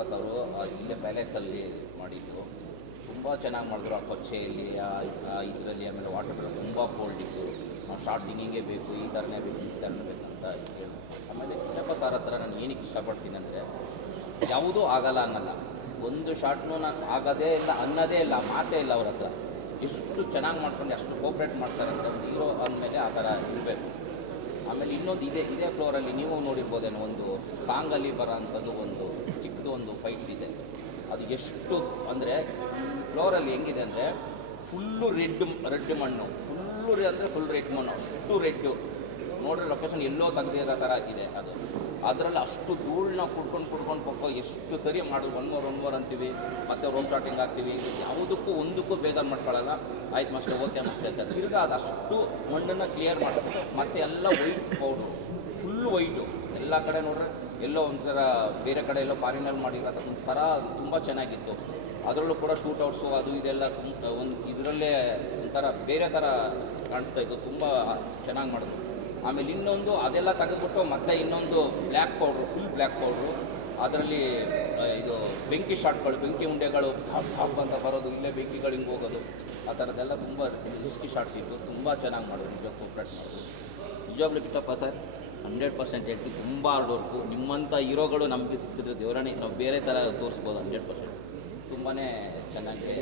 ಶ್ರೀನಿವಾಸ್ ಅವರು ಇಲ್ಲೇ ಪ್ಯಾಲೇಸಲ್ಲಿ ಮಾಡಿದ್ದು. ತುಂಬ ಚೆನ್ನಾಗಿ ಮಾಡಿದ್ರು ಆ ಕೊಚ್ಚೆಯಲ್ಲಿ, ಆ ಇದರಲ್ಲಿ ಆಮೇಲೆ ವಾಟರ್ ತುಂಬ ಕೋಲ್ಡ್ ಇತ್ತು. ಶಾರ್ಟ್ ಸಿಂಗಿಂಗೇ ಬೇಕು, ಈ ಥರನೇ ಬೇಕು, ಈ ಥರನೇ ಬೇಕು ಅಂತ ಹೇಳಿ ಆಮೇಲೆ ಕೃಷ್ಣಪ್ಪ ಸಾರ್ ಹತ್ರ ನಾನು ಏನಕ್ಕೆ ಇಷ್ಟಪಡ್ತೀನಿ ಅಂದರೆ, ಯಾವುದೂ ಆಗಲ್ಲ ಅನ್ನಲ್ಲ. ಒಂದು ಶಾರ್ಟ್ನು ನಾನು ಆಗೋದೇ ಇಲ್ಲ, ಅನ್ನೋದೇ ಇಲ್ಲ, ಮಾತೇ ಇಲ್ಲ ಅವ್ರ ಹತ್ರ. ಎಷ್ಟು ಚೆನ್ನಾಗಿ ಮಾಡ್ಕೊಂಡು, ಅಷ್ಟು ಕೋಪ್ರೇಟ್ ಮಾಡ್ತಾರೆ ಅಂದರೆ ಒಂದು ಹೀರೋ ಅಂದಮೇಲೆ ಆ ಥರ ಇರಬೇಕು. ಆಮೇಲೆ ಇನ್ನೊಂದು ಇದೇ ಇದೇ ಫ್ಲೋರಲ್ಲಿ ನೀವು ನೋಡಿರ್ಬೋದೇನೋ ಒಂದು ಸಾಂಗಲ್ಲಿ ಬರೋ ಅಂಥದ್ದು ಒಂದು ಚಿಕ್ಕದು ಒಂದು ಪೈಪ್ಸ್ ಇದೆ. ಅದು ಎಷ್ಟು ಅಂದರೆ ಫ್ಲೋರಲ್ಲಿ ಹೆಂಗಿದೆ ಅಂದರೆ ಫುಲ್ಲು ರೆಡ್ ರೆಡ್ ಮಣ್ಣು. ಫುಲ್ಲು ಅಂದರೆ ಫುಲ್ ರೆಡ್ ಮಣ್ಣು. ಅಷ್ಟು ರೆಡ್ಡು ನೋಡ್ರಿ ಲೊಕೇಶನ್ ಎಲ್ಲೋ ತೆಗ್ದಿರೋ ಥರ ಆಗಿದೆ ಅದು. ಅದರಲ್ಲಿ ಅಷ್ಟು ಧೂಳನ್ನ ಕುಡ್ಕೊಂಡು ಕುಡ್ಕೊಂಡು ಹೋಗೋ ಎಷ್ಟು ಸರಿ ಮಾಡೋದು ಒನ್ ಮೋರ್ ಒನ್ ಮೋರ್ ಅಂತೀವಿ. ಮತ್ತೆ ರೋಮ್ ಸ್ಟಾರ್ಟಿಂಗ್ ಆಗ್ತೀವಿ ಯಾವುದಕ್ಕೂ ಒಂದಕ್ಕೂ ಬೇಜಾರು ಮಾಡ್ಕೊಳ್ಳಲ್ಲ ಆಯ್ತು ಮಾಸ್ಟರ್ ಓಕೆ ಮಾಸ್ಟರ್ ಅಂತ ತಿರ್ಗಾ ಅದು ಅಷ್ಟು ಮಣ್ಣನ್ನು ಕ್ಲಿಯರ್ ಮಾಡ್ತೀವಿ. ಮತ್ತೆ ಎಲ್ಲ ವೈಟ್ ಪೌಡ್ರು ಫುಲ್ ವೈಟು ಎಲ್ಲ ಕಡೆ ನೋಡ್ರೆ. ಎಲ್ಲೋ ಒಂಥರ ಬೇರೆ ಕಡೆ ಎಲ್ಲೋ ಫಾರಿನಲ್ಲಿ ಮಾಡಿರೋ ಒಂಥರ ತುಂಬ ಚೆನ್ನಾಗಿತ್ತು. ಅದರಲ್ಲೂ ಕೂಡ ಶೂಟೌಟ್ಸು ಅದು ಇದೆಲ್ಲ ಒಂದು ಇದರಲ್ಲೇ ಒಂಥರ ಬೇರೆ ಥರ ಕಾಣಿಸ್ತಾ ಇತ್ತು, ತುಂಬ ಚೆನ್ನಾಗಿ ಮಾಡಿದ್ರು. ಆಮೇಲೆ ಇನ್ನೊಂದು ಅದೆಲ್ಲ ತೆಗೆದುಬಿಟ್ಟು ಮತ್ತೆ ಇನ್ನೊಂದು black powder full black powder ಅದರಲ್ಲಿ ಇದು ಬೆಂಕಿ ಶಾಟ್ಗಳು, ಬೆಂಕಿ ಉಂಡೆಗಳು ಹಾಪ್ ಹಾಪ್ ಅಂತ ಬರೋದು, ಇಲ್ಲೇ ಬೆಂಕಿಗಳು ಹಿಂಗೆ ಹೋಗೋದು, ಆ ಥರದ್ದೆಲ್ಲ ತುಂಬ ರಿಸ್ಕಿ ಶಾಟ್ಸ್ ಇತ್ತು, ತುಂಬ ಚೆನ್ನಾಗಿ ಮಾಡೋದು ನಿಜಕ್ಕೂ ಕೋಪ್ರೇಟ್ ಮಾಡೋದು ನಿಜವಾಗ್ಲೂ ಕಿಟ್ಟಪ್ಪ ಸರ್? ಹಂಡ್ರೆಡ್ ಪರ್ಸೆಂಟ್ ಹೇಳ್ತೀವಿ ತುಂಬ ಹಾರ್ಡ್ ವರ್ಕು. ನಿಮ್ಮಂಥ ಹೀರೋಗಳು ನಮಗೆ ಸಿಕ್ಕಿದ್ರೆ ದೇವರಾಣಿ ನಾವು ಬೇರೆ ಥರ ತೋರಿಸ್ಬೋದು ಹಂಡ್ರೆಡ್ ಪರ್ಸೆಂಟ್. ತುಂಬಾ ಚೆನ್ನಾಗಿ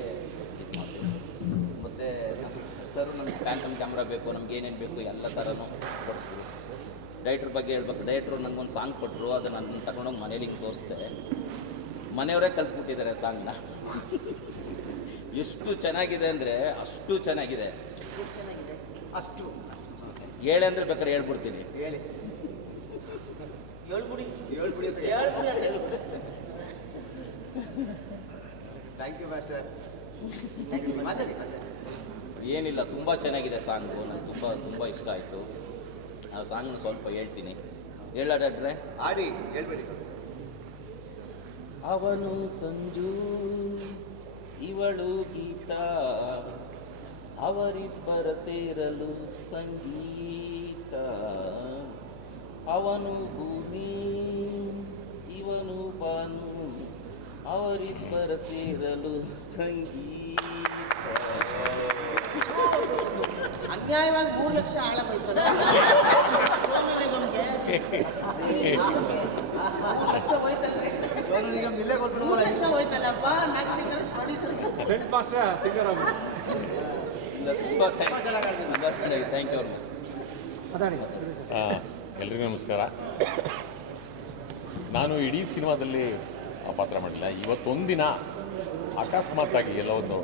ಇದು ಮಾಡ್ತೀವಿ. ಮತ್ತು ಸರ್ ನಮ್ಗೆ ಫ್ಯಾಂಟಮ್ ಕ್ಯಾಮ್ರಾ ಬೇಕು ನಮ್ಗೆ ಏನೇನು ಬೇಕು ಎಲ್ಲ ಥರನೂ ಕೊಡ್ತೀವಿ. ಡೈಟ್ರ್ ಬಗ್ಗೆ ಹೇಳ್ಬೇಕು. ಡೈಟ್ರು ನನಗೊಂದು ಸಾಂಗ್ ಕೊಟ್ಟರು ಅದು ನಾನು ತಗೊಂಡೋಗಿ ಮನೇಲಿ ತೋರಿಸ್ದೆ. ಮನೆಯವರೇ ಕಲ್ತ್ಬಿಟ್ಟಿದ್ದಾರೆ ಸಾಂಗ್ನ. ಎಷ್ಟು ಚೆನ್ನಾಗಿದೆ ಅಂದರೆ ಅಷ್ಟು ಚೆನ್ನಾಗಿದೆ? ಅಷ್ಟು. ಹೇಳಿ ಅಂದರೆ ಬೇಕಾದ್ರೆ ಹೇಳ್ಬಿಡ್ತೀನಿ. ಹೇಳಿ. ಹೇಳ್ಬಿಡಿ ಹೇಳ್ಬಿಡಿ ಅಂತ ಹೇಳ್ಬಿಡಿ ಅಂತ ಹೇಳ್ಬಿಡಿ. Thank you master thank you ಮಾತಾಡಿ ಮಾತಾಡಿ ಏನಿಲ್ಲ ತುಂಬ ಚೆನ್ನಾಗಿದೆ ಸಾಂಗು ನನಗೆ ತುಂಬ ತುಂಬ ಇಷ್ಟ ಆಯಿತು. ಆ ಸಾಂಗ್ ಸ್ವಲ್ಪ ಹೇಳ್ತೀನಿ. ಹೇಳಾಡ್ರೆ ಆಡಿ ಹೇಳ್ಬೇಡಿ. ಅವನು ಸಂಜು ಇವಳು ಗೀತಾ. ಅವರಿಬ್ಬರ ಸೇರಲು ಸಂಗೀತ. ಅವನು ಭೂಮಿ ಇವನು ಬಾನು. ಅವರಿಬ್ಬರ ಸೇರಲು ಸಂಗೀತ. ಅನ್ಯಾಯವಾಗಿ ಮೂರು ಲಕ್ಷ ಆಳ ಬೈತಾರೆ ಲಕ್ಷ ಇಲ್ಲೇ ಕೊಟ್ಬಿಡು singer producer friend master singer ಅವರು ಇಲ್ಲ ತುಂಬ thanks thank you very much ಆ, ಎಲ್ರಿಗೂ ನಮಸ್ಕಾರ. ನಾನು ಇಡೀ ಸಿನಿಮಾದಲ್ಲಿ ಆ ಪಾತ್ರ ಮಾಡಿಲ್ಲ. ಇವತ್ತೊಂದಿನ ಅಕಸ್ಮಾತ್ತಾಗಿ ಎಲ್ಲ ಒಂದು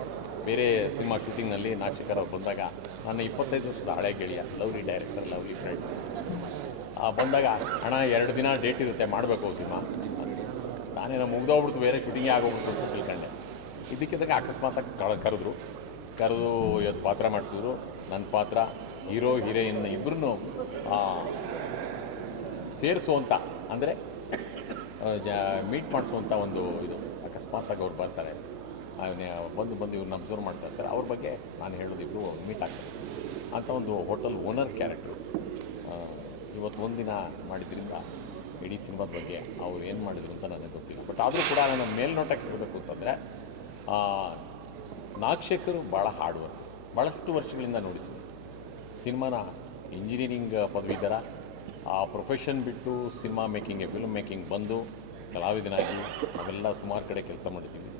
ಬೇರೆ ಸಿನಿಮಾ ಶೂಟಿಂಗ್ನಲ್ಲಿ ಅವ್ರು ಬಂದಾಗ ನನ್ನ ಇಪ್ಪತ್ತೈದು ವರ್ಷದ ಹಳೆ ಗೆಳೆಯ, ಲವ್ಲಿ ಡೈರೆಕ್ಟರ್ ಲವ್ಲಿ ಫ್ರೆಂಡ್. ಬಂದಾಗ ಹಣ ಎರಡು ದಿನ ಡೇಟ್ ಇರುತ್ತೆ, ಮಾಡಬೇಕು ಸಿನಿಮಾ. ನಾನೇನೋ ಮುಗ್ದೋಗ್ಬಿಡ್ತು ಬೇರೆ ಶೂಟಿಂಗೇ ಆಗೋಗ್ಬಿಡ್ತು ಅಂತ ತಿಳ್ಕೊಂಡೆ. ಇದಕ್ಕಿದ್ದಾಗ ಅಕಸ್ಮಾತಾಗಿ ಕರೆದ್ರು. ಕರೆದು ಇವತ್ತು ಪಾತ್ರ ಮಾಡಿಸಿದ್ರು. ನನ್ನ ಪಾತ್ರ ಹೀರೋ, ಹೀರೋಯಿನ್ ಇಬ್ಬರನ್ನು ಸೇರಿಸುವಂಥ ಅಂದರೆ ಮೀಟ್ ಮಾಡಿಸುವಂಥ ಒಂದು ಇದು ಅಕಸ್ಮಾತಾಗಿ ಅವ್ರು ಬರ್ತಾರೆ. ಬಂದು ಬಂದು ಇವ್ರನ್ನ ಅಬ್ಸರ್ವ್ ಮಾಡ್ತಾ ಇರ್ತಾರೆ. ಅವ್ರ ಬಗ್ಗೆ ನಾನು ಹೇಳೋದು ಇಬ್ಬರು ಮೀಟ್ ಆಗ್ತಾರೆ. ಅಂತ ಒಂದು ಹೋಟೆಲ್ ಓನರ್ ಕ್ಯಾರೆಕ್ಟ್ರು ಇವತ್ತು ಒಂದಿನ ಮಾಡಿದ್ರಿಂದ ಇಡೀ ಸಿನಿಮಾದ ಬಗ್ಗೆ ಅವ್ರು ಏನು ಮಾಡಿದ್ರು ಅಂತ ನನಗೆ ಗೊತ್ತಿಲ್ಲ. ಬಟ್ ಆದರೂ ಕೂಡ ನನ್ನ ಮೇಲ್ನೋಟಕ್ಕೆ ಇರಬೇಕು ಅಂತಂದರೆ ನಾಗಶೇಖರು ಭಾಳ ಹಾರ್ಡ್ ವರ್ಕ್ ಭಾಳಷ್ಟು ವರ್ಷಗಳಿಂದ ನೋಡಿದ್ದೀನಿ. ಸಿನಿಮಾನ ಇಂಜಿನಿಯರಿಂಗ್ ಪದವೀಧರ ಆ ಪ್ರೊಫೆಷನ್ ಬಿಟ್ಟು ಸಿನಿಮಾ ಮೇಕಿಂಗ್ಗೆ ಫಿಲ್ಮ್ ಮೇಕಿಂಗ್ ಬಂದು ಕಲಾವಿದನಾಗಿ ನಾವೆಲ್ಲ ಸುಮಾರು ಕಡೆ ಕೆಲಸ ಮಾಡಿದ್ದೀವಿ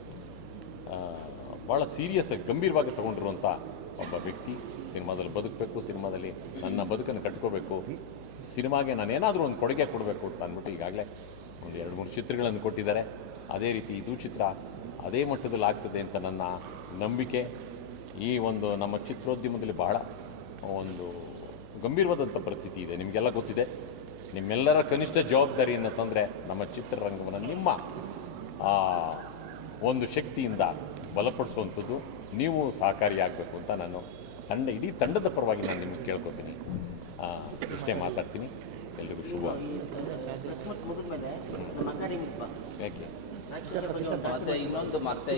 ಭಾಳ ಸೀರಿಯಸ್ ಆಗಿ ಗಂಭೀರವಾಗಿ ತಗೊಂಡಿರುವಂಥ ಒಬ್ಬ ವ್ಯಕ್ತಿ ಸಿನಿಮಾದಲ್ಲಿ ಬದುಕಬೇಕು, ಸಿನಿಮಾದಲ್ಲಿ ನನ್ನ ಬದುಕನ್ನು ಕಟ್ಕೋಬೇಕು. ಸಿನಿಮಾಗೆ ನಾನು ಏನಾದರೂ ಒಂದು ಕೊಡುಗೆ ಕೊಡಬೇಕು ಅಂತ ಅಂದ್ಬಿಟ್ಟು ಈಗಾಗಲೇ ಒಂದು ಎರಡು, ಮೂರು ಚಿತ್ರಗಳನ್ನು ಕೊಟ್ಟಿದ್ದಾರೆ. ಅದೇ ರೀತಿ ಇದು ಚಿತ್ರ ಅದೇ ಮಟ್ಟದಲ್ಲಿ ಆಗ್ತದೆ ಅಂತ ನನ್ನ ನಂಬಿಕೆ. ಈ ಒಂದು ನಮ್ಮ ಚಿತ್ರೋದ್ಯಮದಲ್ಲಿ ಬಹಳ ಒಂದು ಗಂಭೀರವಾದಂಥ ಪರಿಸ್ಥಿತಿ ಇದೆ. ನಿಮಗೆಲ್ಲ ಗೊತ್ತಿದೆ. ನಿಮ್ಮೆಲ್ಲರ ಕನಿಷ್ಠ ಜವಾಬ್ದಾರಿಯನ್ನು ತಂದರೆ ನಮ್ಮ ಚಿತ್ರರಂಗವನ್ನು ನಿಮ್ಮ ಒಂದು ಶಕ್ತಿಯಿಂದ ಬಲಪಡಿಸುವಂಥದ್ದು ನೀವು ಸಹಕಾರಿಯಾಗಬೇಕು ಅಂತ ನಾನು ತಂಡ ಇಡೀ ತಂಡದ ಪರವಾಗಿ ನಾನು ನಿಮ್ಗೆ ಕೇಳ್ಕೊತೀನಿ. ಇಷ್ಟೇ ಮಾತಾಡ್ತೀನಿ. ಎಲ್ರಿಗೂ ಶುಭ. ಯಾಕೆ? ಮತ್ತೆ ಇನ್ನೊಂದು ಮತ್ತೆ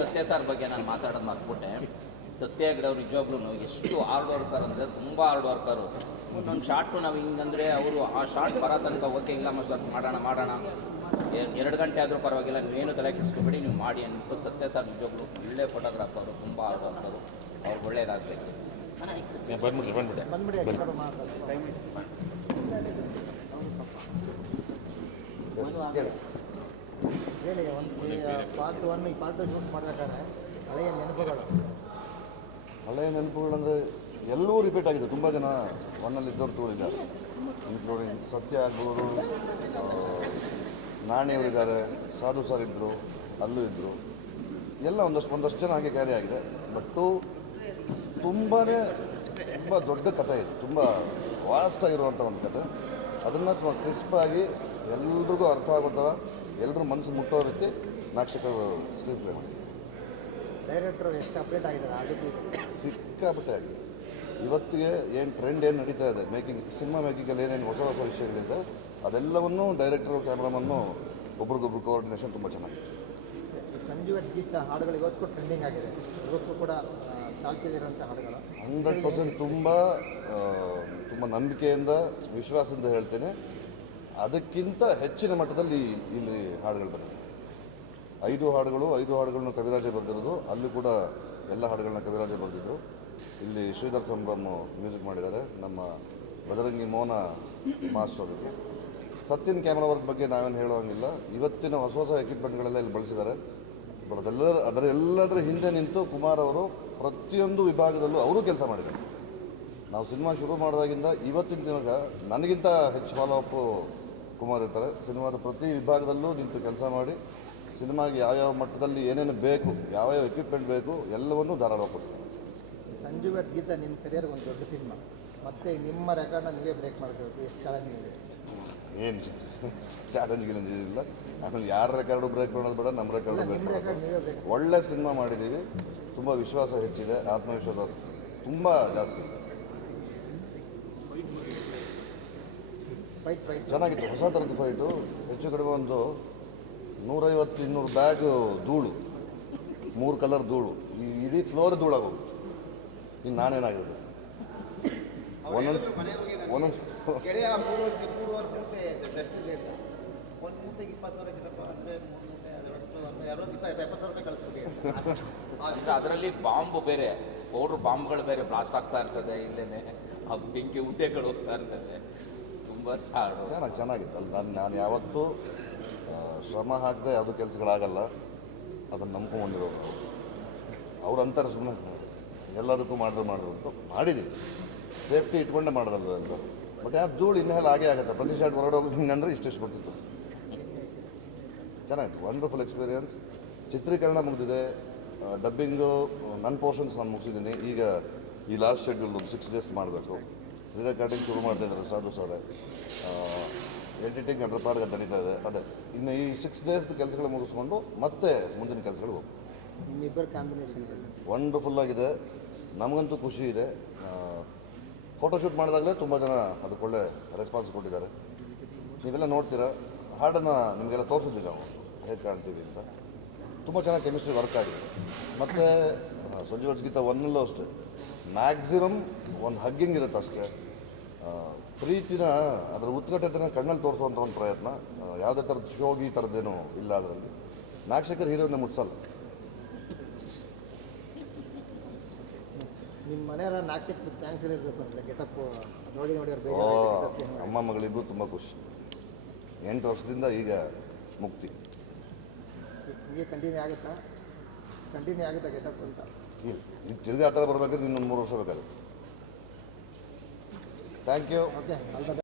ಸತ್ಯ ಸರ್ ಬಗ್ಗೆ ನಾನು ಮಾತಾಡೋದು ಮರ್ತ್ಬಿಟ್ಟೆ. ಸತ್ಯ ಅವರು ಅವ್ರು ನಿಜವಾಗ್ಲೂ ಎಷ್ಟು ಹಾರ್ಡ್ ವರ್ಕರ್ ಅಂದರೆ ತುಂಬ ಹಾರ್ಡ್ ವರ್ಕರು ಒಂದೊಂದು ಶಾರ್ಟು ನಾವು ಹಿಂಗಂದರೆ ಅವರು ಆ ಶಾರ್ಟ್ ಬರೋ ತನಕ ಓಕೆ ಇಲ್ಲ ಸರ್ ಮಾಡೋಣ ಮಾಡೋಣ. ಎರಡು ಗಂಟೆ ಆದರೂ ಪರವಾಗಿಲ್ಲ ನೀವೇನು ತಲೆ ಕೆಡಿಸ್ಕೊಬೇಡಿ ನೀವು ಮಾಡಿ ಅಂದ್ಬಿಟ್ಟು ಸತ್ಯ ಸರ್ ನಿಜವಾಗ್ಲು ಒಳ್ಳೆ ಫೋಟೋಗ್ರಾಫರು ತುಂಬ ಹಾರ್ಡ್ ವರ್ಕರು ಅವ್ರು ಒಳ್ಳೇದಾಗಬೇಕು ಬಂದ್ಬಿಟ್ಟೆ ಬಂದ್ಬಿಡಿ ಒಂದು ಪಾರ್ಟ್ ಒನ್ ಈ ಪಾರ್ಟ್ ಶೂಟ್ ಮಾಡ್ಬೇಕಾದ್ರೆ ಹಳೆಯ ನೆನಪುಗಳು. ಹಳೆಯ ನೆನಪುಗಳಂದರೆ ಎಲ್ಲವೂ ರಿಪೀಟ್ ಆಗಿದೆ. ತುಂಬ ಜನ ಒನ್ನಲ್ಲಿ ಇದ್ದವ್ರು ಟೂರ್ ಇದ್ದಾರೆ. ಇನ್ಕ್ಲೂಡಿಂಗ್ ಸತ್ಯ ಆಗ್ಬೋದು ನಾಣಿಯವರಿದ್ದಾರೆ ಸಾಧು ಸರ್ ಇದ್ದರು ಅಲ್ಲೂ ಇದ್ದರು ಎಲ್ಲ ಒಂದಷ್ಟು ಒಂದಷ್ಟು ಜನ ಹಾಗೆ ಕ್ಯಾರಿ ಆಗಿದೆ. ಬಟ್ಟು ತುಂಬಾ ತುಂಬ ದೊಡ್ಡ ಕಥೆ ಇದು. ತುಂಬ ಆಗಿರುವಂಥ ಒಂದು ಕತೆ ಅದನ್ನು ತುಂಬ ಕ್ರಿಸ್ಪಾಗಿ ಎಲ್ರಿಗೂ ಅರ್ಥ ಆಗೋ ಥರ ಎಲ್ಲರೂ ಮನಸ್ಸು ಮುಟ್ಟೋ ರೀತಿ ನಾಕ್ಷಕ ಸ್ಕ್ರೀನ್ ಪ್ಲೇ ಮಾಡಿ ಡೈರೆಕ್ಟ್ರು ಎಷ್ಟು ಅಪ್ಡೇಟ್ ಆಗಿದ್ದಾರೆ ಅದಕ್ಕೆ ಸಿಕ್ಕಾಪಟ್ಟೆ ಆಗಿದೆ. ಇವತ್ತಿಗೆ ಏನು ಟ್ರೆಂಡ್ ಏನು ನಡೀತಾ ಇದೆ? ಮೇಕಿಂಗ್ ಸಿನಿಮಾ ಮೇಕಿಂಗಲ್ಲಿ ಏನೇನು ಹೊಸ ಹೊಸ ವಿಷಯಗಳಿದೆ ಅದೆಲ್ಲವನ್ನೂ ಡೈರೆಕ್ಟರು ಕ್ಯಾಮ್ರಾಮನ್ನು ಒಬ್ರಿಗೊಬ್ರು ಕೋಆರ್ಡಿನೇಷನ್ ತುಂಬ ಚೆನ್ನಾಗಿದೆ. ಸಂಜೀವ್ ಗೀತ ಹಾಡುಗಳು ಇವತ್ತು ಟ್ರೆಂಡಿಂಗ್ ಆಗಿದೆ. ಇವತ್ತು ಕೂಡ ಆ, ಚಾಲ್ತಿಯಲ್ಲಿರುವಂಥ ಹಾಡುಗಳು. ಹಂಡ್ರೆಡ್ ಪರ್ಸೆಂಟ್ ತುಂಬ ತುಂಬ ನಂಬಿಕೆಯಿಂದ ವಿಶ್ವಾಸದಿಂದ ಹೇಳ್ತೇನೆ. ಅದಕ್ಕಿಂತ ಹೆಚ್ಚಿನ ಮಟ್ಟದಲ್ಲಿ ಇಲ್ಲಿ ಹಾಡುಗಳು ಬರ್ತದೆ ಐದು ಹಾಡುಗಳು, ಐದು ಹಾಡುಗಳನ್ನು ಕವಿರಾಜೆ ಬರೆದಿರೋದು. ಅಲ್ಲಿ ಕೂಡ ಎಲ್ಲ ಹಾಡುಗಳನ್ನ ಕವಿರಾಜೆ ಬರೆದಿದ್ದು. ಇಲ್ಲಿ ಶ್ರೀಧರ್ ಸಂಭ್ರಮ ಮ್ಯೂಸಿಕ್ ಮಾಡಿದ್ದಾರೆ. ನಮ್ಮ ಬದರಂಗಿ ಮೋನ ಮಾಸ್ಟರ್ ಅದಕ್ಕೆ. ಸತ್ಯನ್ ಕ್ಯಾಮ್ರಾ ವರ್ಕ್ ಬಗ್ಗೆ ನಾವೇನು ಹೇಳುವಂಗಿಲ್ಲ ಇವತ್ತಿನ ಹೊಸ ಹೊಸ ಎಕ್ವಿಪ್ಮೆಂಟ್ಗಳೆಲ್ಲ ಇಲ್ಲಿ ಬಳಸಿದ್ದಾರೆ. ಬಟ್ ಅದೆಲ್ಲ ಅದರ ಎಲ್ಲದರ ಹಿಂದೆ ನಿಂತು ಕುಮಾರ್ ಅವರು ಪ್ರತಿಯೊಂದು ವಿಭಾಗದಲ್ಲೂ ಅವರು ಕೆಲಸ ಮಾಡಿದ್ದಾರೆ. ನಾವು ಸಿನಿಮಾ ಶುರು ಮಾಡಿದಾಗಿಂದ ಇವತ್ತಿನ ದಿನಕ್ಕೆ ನನಗಿಂತ ಹೆಚ್ಚು ಫಾಲೋ ಅಪ್ ಕುಮಾರ್ ಇರ್ತಾರೆ. ಸಿನಿಮಾದ ಪ್ರತಿ ವಿಭಾಗದಲ್ಲೂ ನಿಂತು ಕೆಲಸ ಮಾಡಿ ಸಿನಿಮಾಗೆ ಯಾವ್ಯಾವ ಮಟ್ಟದಲ್ಲಿ ಏನೇನು ಬೇಕು ಯಾವ್ಯಾವ ಎಕ್ವಿಪ್ಮೆಂಟ್ ಬೇಕು ಎಲ್ಲವನ್ನೂ ಧಾರಾಳವಾಗಿ ಕೊಡ್ತಾರೆ ಸಂಜೀವ ಗೀತ ನಿಮ್ಮ ಕರಿಯರ್ಗೆ ಒಂದು ದೊಡ್ಡ ಸಿನಿಮಾ. ಮತ್ತೆ ನಿಮ್ಮ ರೆಕಾರ್ಡ್ ನನಗೆ ಬ್ರೇಕ್ ಮಾಡಬೇಕು ಎಷ್ಟು ಚಾಲೆಂಜ್ ಇದೆ ಏನು ಚಾಲೆಂಜ್ ಗಿಲೆಂಜ್ ಇಲ್ಲ ಆಮೇಲೆ ಯಾರ ರೆಕಾರ್ಡು ಬ್ರೇಕ್ ಮಾಡೋದು ಬೇಡ ನಮ್ಮ ರೆಕಾರ್ಡು ಬ್ರೇಕ್ ಮಾಡೋದು ಒಳ್ಳೆ ಸಿನಿಮಾ ಮಾಡಿದ್ದೀವಿ. ತುಂಬ ವಿಶ್ವಾಸ ಹೆಚ್ಚಿದೆ ಆತ್ಮವಿಶ್ವಾಸ ತುಂಬ ಜಾಸ್ತಿ. ಫೈಟ್ ಫೈಟ್ ಚೆನ್ನಾಗಿತ್ತು ಹೊಸ ಥರದ ಫೈಟು ಹೆಚ್ಚು ಕಡಿಮೆ ಒಂದು ನೂರೈವತ್ತು ಇನ್ನೂರು ಬ್ಯಾಗ್ ಧೂಳು. ಮೂರು ಕಲರ್ ಧೂಳು. ಈ ಇಡೀ ಫ್ಲೋರ್ ಧೂಳಾಗೋದು ಇನ್ನು ನಾನೇನಾಗಿರೋದು ಒಂದೊಂದು ಒಂದೊಂದು ಅದರಲ್ಲಿ ಬಾಂಬ್ ಬೇರೆ ಪೌಡ್ರ್ ಬಾಂಬ್ಗಳು ಬೇರೆ ಬ್ಲಾಸ್ಟ್ ಆಗ್ತಾ ಇರ್ತದೆ ಇಲ್ಲೇನೆ ಅದು ಬೆಂಕಿ ಉಡ್ಡೆಗಳು ಹೋಗ್ತಾ ಇರ್ತದೆ. ತುಂಬ ಚೆನ್ನಾಗಿತ್ತು. ಅಲ್ಲಿ ನಾನು ನಾನು ಯಾವತ್ತೂ ಶ್ರಮ ಹಾಕದೆ ಯಾವುದೂ ಕೆಲಸಗಳಾಗಲ್ಲ. ಅದನ್ನು ನಂಬ್ಕೊಂಡ್ಬಂದಿರೋರು ಅವ್ರು ಅಂತಾರೆ ಸುಮ್ಮನೆ ಎಲ್ಲದಕ್ಕೂ ಮಾಡಿದ್ರು ಮಾಡಿದ್ರು ಅಂತ ಮಾಡಿದ್ದೀವಿ ಸೇಫ್ಟಿ ಇಟ್ಕೊಂಡೇ ಮಾಡೋದಲ್ವ ಅಂತ. ಬಟ್ ಯಾವ ಧೂಳು ಇನ್ನೆಲ್ಲ ಹಾಗೆ ಆಗುತ್ತೆ. ಪ್ರತಿ ಶಾಟ್ ಹೊರಗಡೆ ಹೋಗಿ ಹಿಂಗಂದ್ರೆ ಇಷ್ಟಿಷ್ಟು ಬರ್ತಿತ್ತು ಚೆನ್ನಾಗಿತ್ತು ವಂಡರ್ಫುಲ್ ಎಕ್ಸ್ಪೀರಿಯನ್ಸ್ ಚಿತ್ರೀಕರಣ ಮುಗಿದಿದೆ. ಡಬ್ಬಿಂಗು ನನ್ನ ಪೋರ್ಷನ್ಸ್ ನಾನು ಮುಗಿಸಿದ್ದೀನಿ. ಈಗ ಈ ಲಾಸ್ಟ್ ಶೆಡ್ಯೂಲ್ ಒಂದು ಸಿಕ್ಸ್ ಡೇಸ್ ಮಾಡಬೇಕು. ರೆಕಾರ್ಡಿಂಗ್ ಶುರು ಮಾಡ್ತಾ ಇದ್ದಾರೆ ಸಾಧು ಸರ್. ಎಡಿಟಿಂಗ್ ಅದ್ರ ಪಾಡ್ಗೆ ನಡೀತಾ ಇದೆ. ಅದೇ. ಇನ್ನು ಈ ಸಿಕ್ಸ್ ಡೇಸ್ದು ಕೆಲಸಗಳು ಮುಗಿಸ್ಕೊಂಡು ಮತ್ತೆ ಮುಂದಿನ ಕೆಲಸಗಳು ಹೋಗ್ತೀವಿ ಕಾಂಬಿನೇಷನ್ ವಂಡರ್ಫುಲ್ ಆಗಿದೆ. ನಮಗಂತೂ ಖುಷಿ ಇದೆ. ಫೋಟೋಶೂಟ್ ಮಾಡಿದಾಗಲೇ ತುಂಬ ಜನ ಅದಕ್ಕೆ ಒಳ್ಳೆ ರೆಸ್ಪಾನ್ಸ್ ಕೊಟ್ಟಿದ್ದಾರೆ. ನೀವೆಲ್ಲ ನೋಡ್ತೀರಾ? ಹಾಡನ್ನು ನಿಮಗೆಲ್ಲ ತೋರಿಸಿದ್ವಿ ನಾವು. ಹೇಗೆ ಕಾಣ್ತೀವಿ ಅಂತ. ತುಂಬ ಚೆನ್ನಾಗಿ ಕೆಮಿಸ್ಟ್ರಿ ವರ್ಕ್ ಆಗಿದೆ. ಮತ್ತು ಸಂಜೀವ್ ಗೀತ ಒನ್ನಲ್ಲೂ ಅಷ್ಟೇ. ಮ್ಯಾಕ್ಸಿಮಮ್ ಒಂದು ಹಗ್ಗಿಂಗ್ ಇರುತ್ತೆ ಅಷ್ಟೇ ಪ್ರೀತಿನ ಅದರ ಉತ್ಕಟತೆನ ಕಣ್ಣಲ್ಲಿ ತೋರಿಸುವಂಥ ಒಂದು ಪ್ರಯತ್ನ. ಯಾವುದೇ ಥರದ ಶೋಗಿ ಥರದ್ದೇನು ಇಲ್ಲ ಅದರಲ್ಲಿ. ನಾಗಶೇಖರ್ ಹೀರೋನ ಮುಟ್ಸಲ್ಲ ನಿಮ್ಮ ಮನೆಯವರ ಥ್ಯಾಂಕ್ಸ್ ಇರಬೇಕು ಅಂದರೆ ಗೆಟಪ್ ನೋಡಿ ನೋಡಿ ಅವ್ರು ಅಮ್ಮ ಮಗಳಿಗೂ ತುಂಬ ಖುಷಿ. ಎಂಟು ವರ್ಷದಿಂದ ಈಗ ಮುಕ್ತಿ. ಹೀಗೆ ಕಂಟಿನ್ಯೂ ಆಗುತ್ತಾ? ಕಂಟಿನ್ಯೂ ಆಗುತ್ತಾ ಗೆಟಪ್ ಅಂತ? ಇಲ್ಲ ಇದು ತಿರ್ಗಿ ಆ ಥರ ಬರ್ಬೇಕಾದ್ರೆ ಇನ್ನೊಂದು ಮೂರು ವರ್ಷ ಬೇಕಾಗುತ್ತೆ. Thank you okay all the